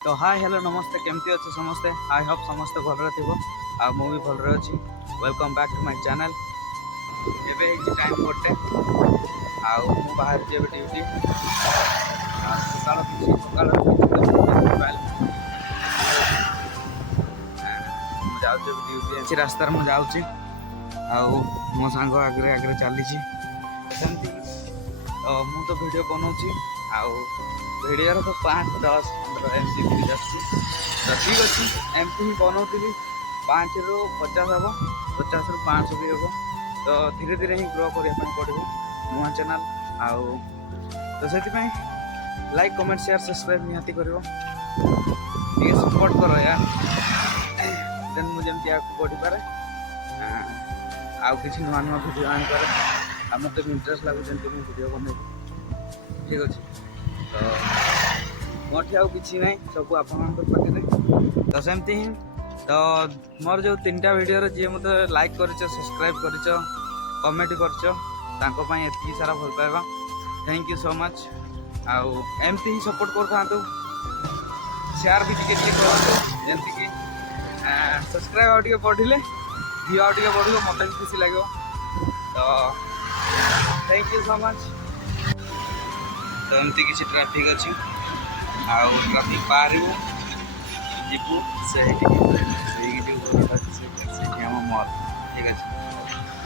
तो hi hello नमस्ते केमती अच्छे समस्ते आई होप समस्ते भलरे थी आ मु भी भलरे अच्छी welcome back to my channel एबे टाइम गोटे आउ मु बाहर जी ड्यूटी सकाल सकाल जाऊँ ड्यूटी अच्छी रास्तार मुझे जाऊँगी आउ मो सांग आगे आगे चली सेमती मु तो वीडियो बनाऊँगी आउ वीडियो तो 5, 10, 15 एमती भी तो ठीक अच्छे एमती ही बनाऊी 5 ରୁ 50 हम 50 ରୁ 500 भी हम तो धीरे धीरे ही ग्रो करने पड़ो नुआ चैनल आउ तो से लाइक कमेंट शेयर सब्सक्राइब निहाती कर सपोर्ट कर यार देन मुझे आगे बढ़ी पारे आउ किसी नुआ नुआ वीडियो आनीपर आ मत भी इंटरेस्ट लगुच वीडियो बन ठीक अच्छे तो मोटी आउ कि ना सब आप पाखे तो सेमती ही तो मोर जो 3टा वीडियो जी मत लाइक कर सब्सक्राइब कर कमेंट कर सारा भल पाइबा थैंक यू सो मच आउ एमती ही सपोर्ट कर था शेयर भी टिके करूँ जमती कि सब्सक्राइब आगे बढ़िले व्यू आगे बढ़ो मत भी खुशी लगे तो थैंक यू सो मच तो एमती किसी ट्रैफिक अच्छी आउ ट्रैफिक पार जीवु से मल ठीक अच्छे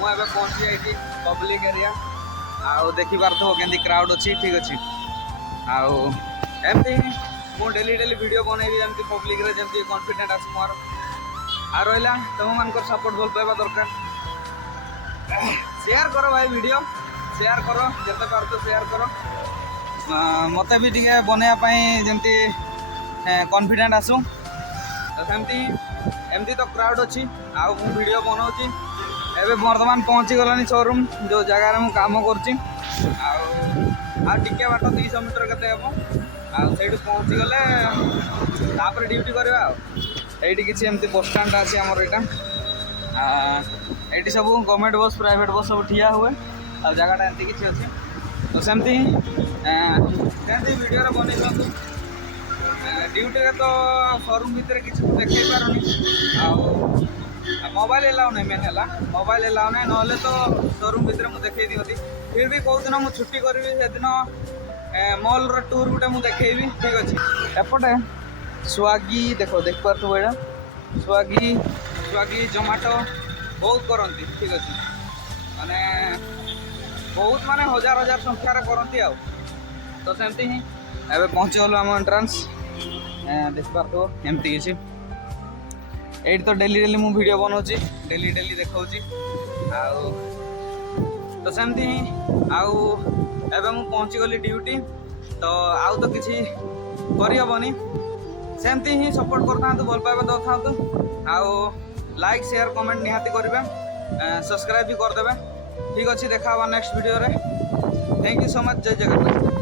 मुझे पहुँची जाइए पब्लिक एरिया आउ देखी पार्थ के क्राउड अच्छी ठीक अच्छे आउ एमती मु डेली डेली वीडियो बनैबी एमती पब्लिक रे जमती कॉन्फिडेंट आस मोर आ रहा तुम मान सपोर्ट भल पाइबा दरकार शेयर करो भाई वीडियो शेयर करो जिते पार्थ शेयर करो मत भी टे बनवाई जमती कॉन्फिडेंट आसू तो सेमती एमती तो क्राउड अच्छी आउ मु वीडियो बनाऊँगी एबे बर्तमान पहुँची गलानी शोरूम जो जगार मु काम करके बाट 200 मीटर के हम आठ पहुँची गले तापर ड्यूटी करवा ये किसी एमती बस स्टाण्ड अच्छी आमर यहाँ ये सब गवर्नमेंट बस प्राइवेट बस सब ठिया हुए आ जगटा एमती किसी अच्छे तो सेमती वीडियो बन ड्यूटी तो शोरूम भितर किसी देखे पारुनी मोबाइल एलाउ नहीं मेन है मोबाइल एलाउ नहीं ना तो शोरूम भितर मुझे देखे दिखती फिर भी कौ दिन मुझे छुट्टी करी से दिन मॉल रो टूर गोटे मुझे देखेबी ठीक अच्छे एपटे स्विगी देख देख पार्थ एटा स्विगी जोमेटो बहुत करती ठीक अच्छे माने बहुत माने हजार हजार संख्यार करती आउ तो सेमती ही एबे पहुँची गलु आम एंट्रांस देख पार्थ एमती किसी ये तो डेली डेली मु वीडियो बनाऊँगी डेली डेली देखा आउ तो सेमती ही आउ एबे मु पहुँची गली ड्यूटी तो आउ तो किसी करहबनी सेमती ही सपोर्ट कर भल पाइबा दो था आउ लाइक शेयर कमेंट निहाती करेंगे सब्सक्राइब भी करदे ठीक अच्छे देखा नेक्स्ट वीडियो रे थैंक यू सो मच जय जगन्नाथ।